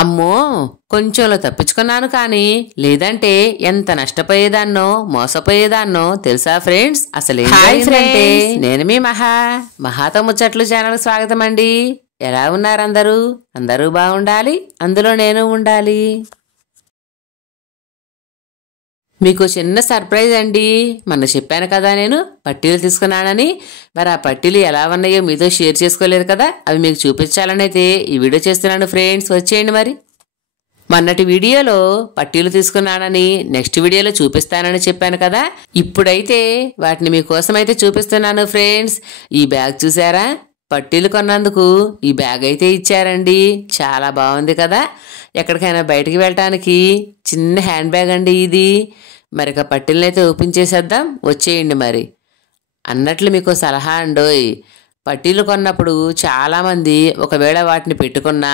అమ్మో కొంచెంలో తప్పించుకున్నాను కానీ లేదంటే ఎంత నష్టపోయేదాన్నో మోసపోయేదాన్నో తెలుసా ఫ్రెండ్స్. అసలు నేను మీ మహాతో ముచ్చట్లు ఛానల్ స్వాగతం అండి. ఎలా ఉన్నారు అందరూ? అందరూ బాగుండాలి, అందులో నేను ఉండాలి. మీకు చిన్న సర్ప్రైజ్ అండి. మొన్న చెప్పాను కదా నేను పట్టీలు తీసుకున్నానని. మరి ఆ పట్టీలు ఎలా ఉన్నాయో మీతో షేర్ చేసుకోలేదు కదా, అవి మీకు చూపించాలని అయితే ఈ వీడియో చేస్తున్నాను ఫ్రెండ్స్. వచ్చేయండి. మరి మొన్నటి వీడియోలో పట్టీలు తీసుకున్నానని నెక్స్ట్ వీడియోలో చూపిస్తానని చెప్పాను కదా, ఇప్పుడైతే వాటిని మీకోసం అయితే చూపిస్తున్నాను ఫ్రెండ్స్. ఈ బ్యాగ్ చూసారా? పట్టీలు కొన్నందుకు ఈ బ్యాగ్ అయితే ఇచ్చారండి. చాలా బాగుంది కదా. ఎక్కడికైనా బయటికి వెళ్ళటానికి చిన్న హ్యాండ్ బ్యాగ్ అండి ఇది. మరి ఇక పట్టీలను అయితే ఓపెన్ చేసేద్దాం, వచ్చేయండి. మరి అన్నట్లు మీకు సలహా అండోయ్, పట్టీలు కొన్నప్పుడు చాలామంది ఒకవేళ వాటిని పెట్టుకున్నా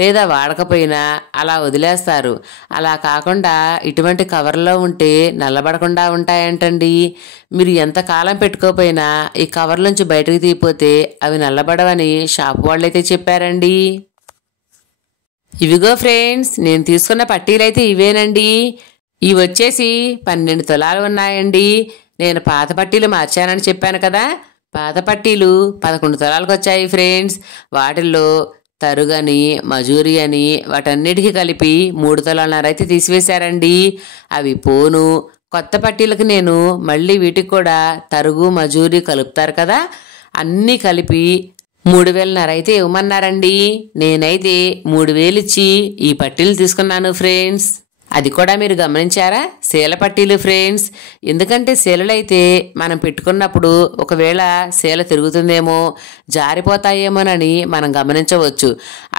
లేదా వాడకపోయినా అలా వదిలేస్తారు. అలా కాకుండా ఇటువంటి కవర్లో ఉంటే నల్లబడకుండా ఉంటాయంటండి. మీరు ఎంతకాలం పెట్టుకోపోయినా ఈ కవర్ నుంచి బయటకు తీయపోతే అవి నల్లబడవని షాప్ వాళ్ళైతే చెప్పారండి. ఇవిగో ఫ్రెండ్స్, నేను తీసుకున్న పట్టీలు అయితే ఇవేనండి. ఇవి వచ్చేసి 12 తులాలు ఉన్నాయండి. నేను పాత పట్టీలు మార్చానని చెప్పాను కదా, పాత పట్టీలు 11 తులాలకు వచ్చాయి ఫ్రెండ్స్. వాటిల్లో తరుగని మజూరి అని వాటన్నిటికీ కలిపి 3 తులాలన్నర అయితే తీసివేశారండి. అవి పోను. కొత్త పట్టీలకు నేను మళ్ళీ వీటికి కూడా తరుగు మజూరి కలుపుతారు కదా, అన్నీ కలిపి 3,500 అయితే ఇవ్వమన్నారండి. నేనైతే 3,000 ఇచ్చి ఈ పట్టీలు తీసుకున్నాను ఫ్రెండ్స్. అది కూడా మీరు గమనించారా? శీల పట్టీలు ఫ్రెండ్స్. ఎందుకంటే శీలలైతే మనం పెట్టుకున్నప్పుడు ఒకవేళ శీల తిరుగుతుందేమో, జారిపోతాయేమోనని మనం గమనించవచ్చు.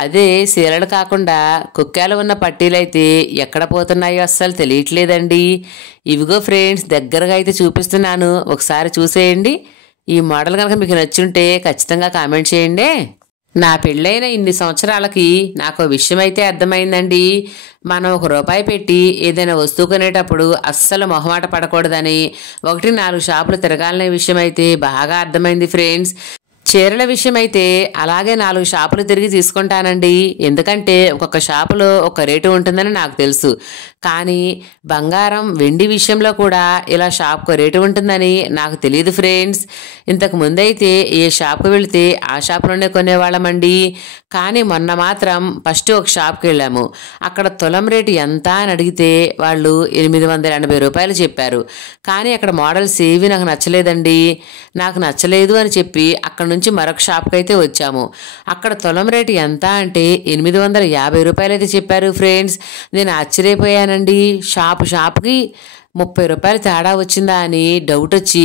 అదే శీలలు కాకుండా కుక్కాలు ఉన్న పట్టీలైతే ఎక్కడ పోతున్నాయో అస్సలు తెలియట్లేదండి. ఇవిగో ఫ్రెండ్స్, దగ్గరగా అయితే చూపిస్తున్నాను, ఒకసారి చూసేయండి. ఈ మోడల్ కనుక మీకు నచ్చుంటే ఖచ్చితంగా కామెంట్ చేయండి. నా పెళ్ళైన ఇన్ని సంవత్సరాలకి నాకు విషయం అయితే అర్థమైందండి. మనం ₹1 పెట్టి ఏదైనా వస్తువు కొనేటప్పుడు అస్సలు మొహమాట పడకూడదని 1-4 షాపులు తిరగాలనే విషయం అయితే బాగా అర్థమైంది ఫ్రెండ్స్. చీరల విషయం అయితే అలాగే 4 షాపులు తిరిగి తీసుకుంటానండి. ఎందుకంటే ఒక్కొక్క షాపులో ఒక రేటు ఉంటుందని నాకు తెలుసు. కానీ బంగారం వెండి విషయంలో కూడా ఇలా షాప్కు రేటు ఉంటుందని నాకు తెలియదు ఫ్రెండ్స్. ఇంతకు ముందైతే ఏ షాప్కి వెళితే ఆ షాపులోనే కొనేవాళ్ళమండి. కానీ మొన్న మాత్రం ఫస్ట్ ఒక షాప్కి వెళ్ళాము. అక్కడ తులం రేటు ఎంత అని అడిగితే వాళ్ళు ₹880 చెప్పారు. కానీ అక్కడ మోడల్స్ ఏవి నాకు నచ్చలేదండి. నాకు నచ్చలేదు అని చెప్పి అక్కడ నుంచి మరొక షాప్కి అయితే వచ్చాము. అక్కడ తులం రేటు ఎంత అంటే ₹850 అయితే చెప్పారు ఫ్రెండ్స్. నేను ఆశ్చర్యపోయానండి. షాప్కి ₹30 తేడా వచ్చిందా అని డౌట్ వచ్చి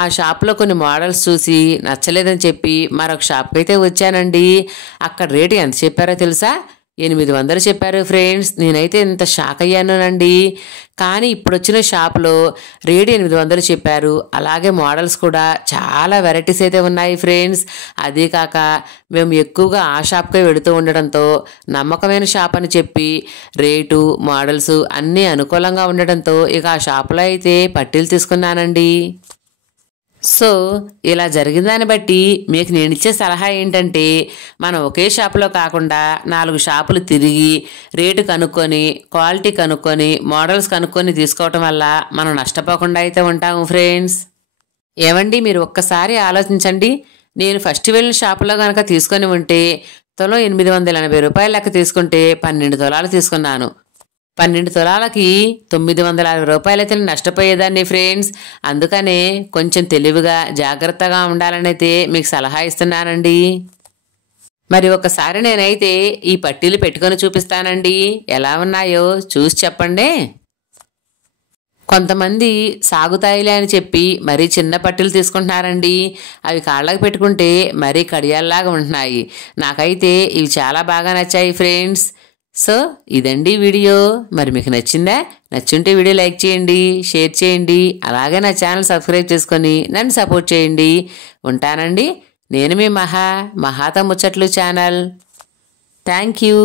ఆ షాప్లో కొన్ని మోడల్స్ చూసి నచ్చలేదని చెప్పి మరొక షాప్కి అయితే వచ్చానండి. అక్కడ రేటు ఎంత చెప్పారో తెలుసా? 800 చెప్పారు ఫ్రెండ్స్. నేనైతే ఇంత షాక్ అయ్యానండి. కానీ ఇప్పుడు వచ్చిన షాప్లో రేటు 800 చెప్పారు. అలాగే మోడల్స్ కూడా చాలా వెరైటీస్ అయితే ఉన్నాయి ఫ్రెండ్స్. అదే కాక మేము ఎక్కువగా ఆ షాప్కే వెళుతూ ఉండడంతో నమ్మకమైన షాప్ అని చెప్పి రేటు మోడల్స్ అన్నీ అనుకూలంగా ఉండడంతో ఇక ఆ షాప్లో అయితే పట్టీలు తీసుకున్నానండి. సో ఇలా జరిగిందాన్ని బట్టి మీకు నేను ఇచ్చే సలహా ఏంటంటే, మనం ఒకే షాపులో కాకుండా 4 షాపులు తిరిగి రేటు కనుక్కొని క్వాలిటీ కనుక్కొని మోడల్స్ కనుక్కొని తీసుకోవటం వల్ల మనం నష్టపోకుండా అయితే ఉంటాము ఫ్రెండ్స్. ఏమండి, మీరు ఒక్కసారి ఆలోచించండి. నేను ఫస్ట్ వెళ్ళిన షాపులో కనుక తీసుకొని ఉంటే తులం ₹880 లెక్క తీసుకుంటే 12 తులాలు తీసుకున్నాను. 12 తులాలకి ₹960 అయితే నష్టపోయేదాన్ని ఫ్రెండ్స్. అందుకనే కొంచెం తెలివిగా జాగ్రత్తగా ఉండాలని అయితే మీకు సలహా ఇస్తున్నానండి. మరి ఒకసారి నేనైతే ఈ పట్టీలు పెట్టుకొని చూపిస్తానండి, ఎలా ఉన్నాయో చూసి చెప్పండి. కొంతమంది సాగుతాయిలే అని చెప్పి మరీ చిన్న పట్టీలు తీసుకుంటున్నారండి. అవి కాళ్ళకు పెట్టుకుంటే మరీ కడియాల్లాగా ఉంటున్నాయి. నాకైతే ఇవి చాలా బాగా నచ్చాయి ఫ్రెండ్స్. సో ఇదండి వీడియో. మరి మీకు నచ్చిందా? నచ్చుంటే వీడియో లైక్ చేయండి, షేర్ చేయండి, అలాగే నా ఛానల్ సబ్స్క్రైబ్ చేసుకొని నన్ను సపోర్ట్ చేయండి. ఉంటానండి. నేను మీ మహాతో ముచ్చట్లు ఛానల్. Thank you.